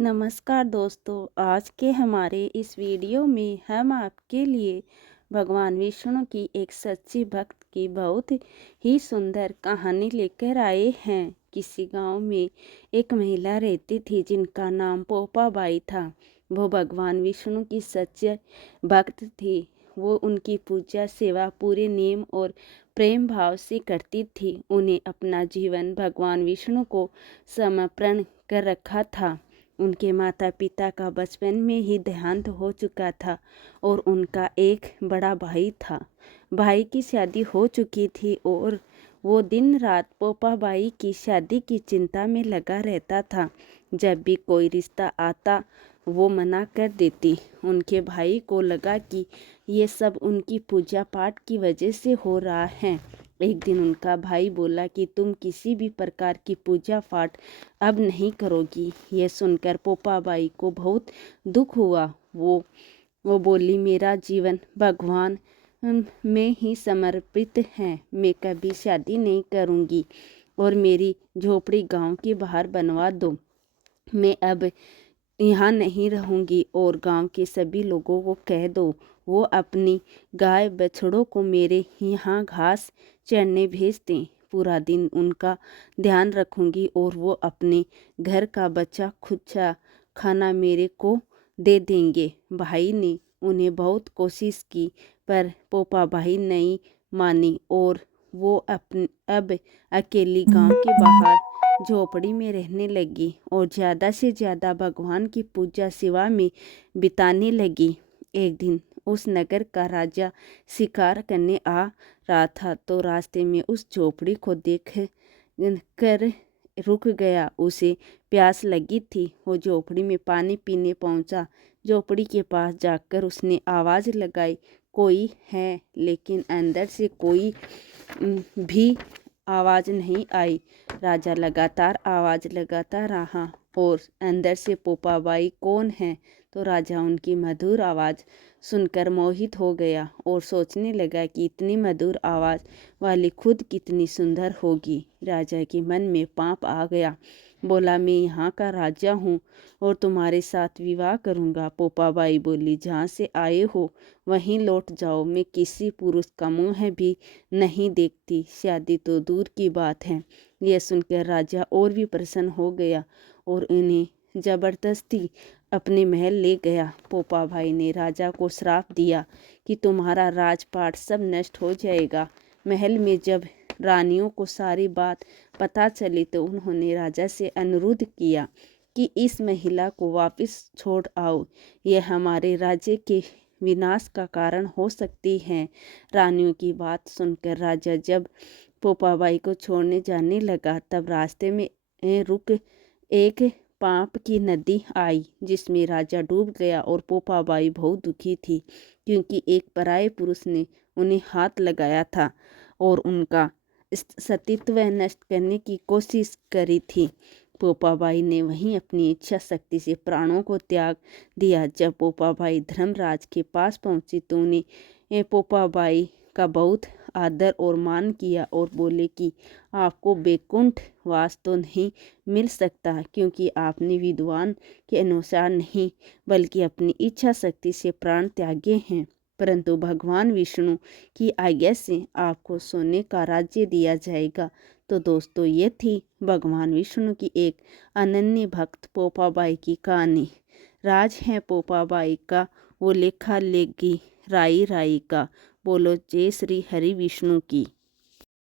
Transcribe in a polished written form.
नमस्कार दोस्तों, आज के हमारे इस वीडियो में हम आपके लिए भगवान विष्णु की एक सच्ची भक्त की बहुत ही सुंदर कहानी लेकर आए हैं। किसी गांव में एक महिला रहती थी जिनका नाम पोपाबाई था। वो भगवान विष्णु की सच्ची भक्त थी। वो उनकी पूजा सेवा पूरे नियम और प्रेम भाव से करती थी। उन्हें अपना जीवन भगवान विष्णु को समर्पण कर रखा था। उनके माता पिता का बचपन में ही देहांत हो चुका था और उनका एक बड़ा भाई था। भाई की शादी हो चुकी थी और वो दिन रात पोपाबाई की शादी की चिंता में लगा रहता था। जब भी कोई रिश्ता आता वो मना कर देती। उनके भाई को लगा कि ये सब उनकी पूजा पाठ की वजह से हो रहा है। एक दिन उनका भाई बोला कि तुम किसी भी प्रकार की पूजा पाठ अब नहीं करोगी। यह सुनकर पोपाबाई को बहुत दुख हुआ। वो बोली, मेरा जीवन भगवान में ही समर्पित है। मैं कभी शादी नहीं करूँगी और मेरी झोपड़ी गांव के बाहर बनवा दो। मैं अब यहाँ नहीं रहूँगी और गांव के सभी लोगों को कह दो वो अपनी गाय बछड़ों को मेरे यहाँ घास चरने भेज दें। पूरा दिन उनका ध्यान रखूँगी और वो अपने घर का बचा खुचा खाना मेरे को दे देंगे। भाई ने उन्हें बहुत कोशिश की पर पोपाबाई नहीं मानी और वो अब अकेली गांव के बाहर झोपड़ी में रहने लगी और ज़्यादा से ज़्यादा भगवान की पूजा सेवा में बिताने लगी। एक दिन उस नगर का राजा शिकार करने आ रहा था तो रास्ते में उस झोपड़ी को देख कर रुक गया। उसे प्यास लगी थी। वो झोपड़ी में पानी पीने पहुंचा। झोपड़ी के पास जाकर उसने आवाज़ लगाई, कोई है, लेकिन अंदर से कोई भी आवाज़ नहीं आई। राजा लगातार आवाज़ लगाता रहा और अंदर से पोपाबाई कौन है। तो राजा उनकी मधुर आवाज़ सुनकर मोहित हो गया और सोचने लगा कि इतनी मधुर आवाज़ वाली खुद कितनी सुंदर होगी। राजा के मन में पाप आ गया। बोला, मैं यहाँ का राजा हूँ और तुम्हारे साथ विवाह करूँगा। पोपाबाई बोली, जहाँ से आए हो वहीं लौट जाओ। मैं किसी पुरुष का मुँह भी नहीं देखती, शादी तो दूर की बात है। यह सुनकर राजा और भी प्रसन्न हो गया और उन्हें जबरदस्ती अपने महल ले गया। पोपाबाई ने राजा को श्राप दिया कि तुम्हारा राजपाट सब नष्ट हो जाएगा। महल में जब रानियों को सारी बात पता चली तो उन्होंने राजा से अनुरोध किया कि इस महिला को वापस छोड़ आओ। यह हमारे राज्य के विनाश का कारण हो सकती है। रानियों की बात सुनकर राजा जब पोपाबाई को छोड़ने जाने लगा तब रास्ते में रुक एक पाप की नदी आई जिसमें राजा डूब गया और पोपाबाई बहुत दुखी थी क्योंकि एक पराये पुरुष ने उन्हें हाथ लगाया था और उनका सतीत्व नष्ट करने की कोशिश करी थी। पोपाबाई ने वहीं अपनी इच्छा शक्ति से प्राणों को त्याग दिया। जब पोपाबाई धर्मराज के पास पहुंची तो उन्हें पोपाबाई का बहुत आदर और मान किया और बोले कि आपको बैकुंठ वास तो नहीं मिल सकता क्योंकि आपने विद्वान के अनुसार नहीं बल्कि अपनी इच्छा शक्ति से प्राण त्यागे हैं, परंतु भगवान विष्णु की आज्ञा से आपको सोने का राज्य दिया जाएगा। तो दोस्तों, ये थी भगवान विष्णु की एक अनन्य भक्त पोपाबाई की कहानी। राज है पोपाबाई का, वो लेखा लेगी राई राई का। बोलो जय श्री हरि विष्णु की।